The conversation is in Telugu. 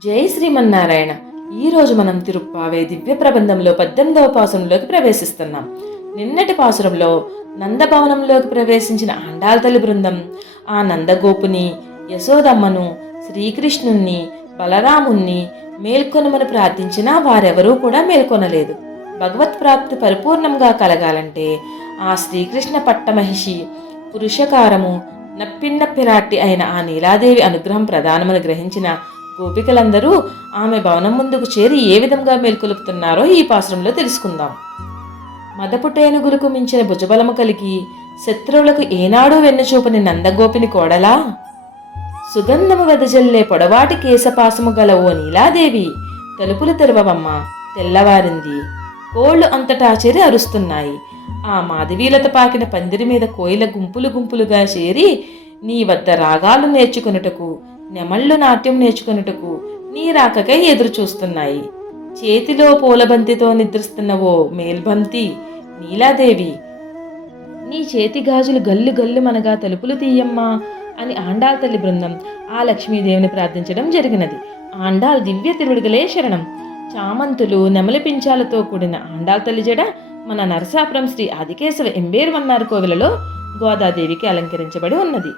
జై శ్రీమన్నారాయణ. ఈరోజు మనం తిరుప్పావే దివ్య ప్రబంధంలో 18వ పాసురంలోకి ప్రవేశిస్తున్నాం. నిన్నటి పాసురంలో నందభవనంలోకి ప్రవేశించిన ఆండాళ్ తల్లి బృందం ఆ నందగోపుని, యశోదమ్మను, శ్రీకృష్ణుణ్ణి, బలరాముణ్ణి మేల్కొనమని ప్రార్థించినా వారెవరూ కూడా మేల్కొనలేదు. భగవత్ ప్రాప్తి పరిపూర్ణంగా కలగాలంటే ఆ శ్రీకృష్ణ పట్టమహిషి పురుషకారము నప్పిన్న పిరాట్టి అయిన ఆ నీలాదేవి అనుగ్రహం ప్రధానమని గ్రహించిన గోపికలందరూ ఆమె భవనం ముందుకు చేరి ఏ విధంగా మేల్కొలుపుతున్నారో ఈ పాసురంలో తెలుసుకుందాం. మదపుటేనుగులకు మించిన భుజబలము కలిగి శత్రువులకు ఏనాడూ వెన్నుచూపని నందగోపిని కోడలా, సుగంధము వెదజల్లే పొడవాటి కేశపాసము గల ఓ నీలాదేవి, తలుపులు తెరవవమ్మ, తెల్లవారింది. కోళ్లు అంతటా చేరి అరుస్తున్నాయి. ఆ మాధవీలత పాకిన పందిరి మీద కోయిల గుంపులు గుంపులుగా చేరి నీ వద్ద రాగాలు నేర్చుకొనుటకు, నెమళ్ళు నాట్యం నేర్చుకొనుటకు నీ రాకకై ఎదురు చూస్తున్నాయి. చేతిలో పూలబంతితో నిద్రిస్తున్న ఓ మేల్బంతి నీలాదేవి, నీ చేతి గాజులు గల్లు గల్లు మనగా తలుపులు తీయమ్మా అని ఆండాళ్ తల్లి బృందం ఆ లక్ష్మీదేవిని ప్రార్థించడం జరిగినది. ఆండాళ్ దివ్య తిరుడుగలే శరణం. చామంతులు, నెమలి పించాలతో కూడిన ఆండాళ్ తల్లి జడ మన నరసాపురం శ్రీ ఆదికేశవ ఎంబేరు మన్నారు కోవిలలో గోదాదేవికి అలంకరించబడి ఉన్నది.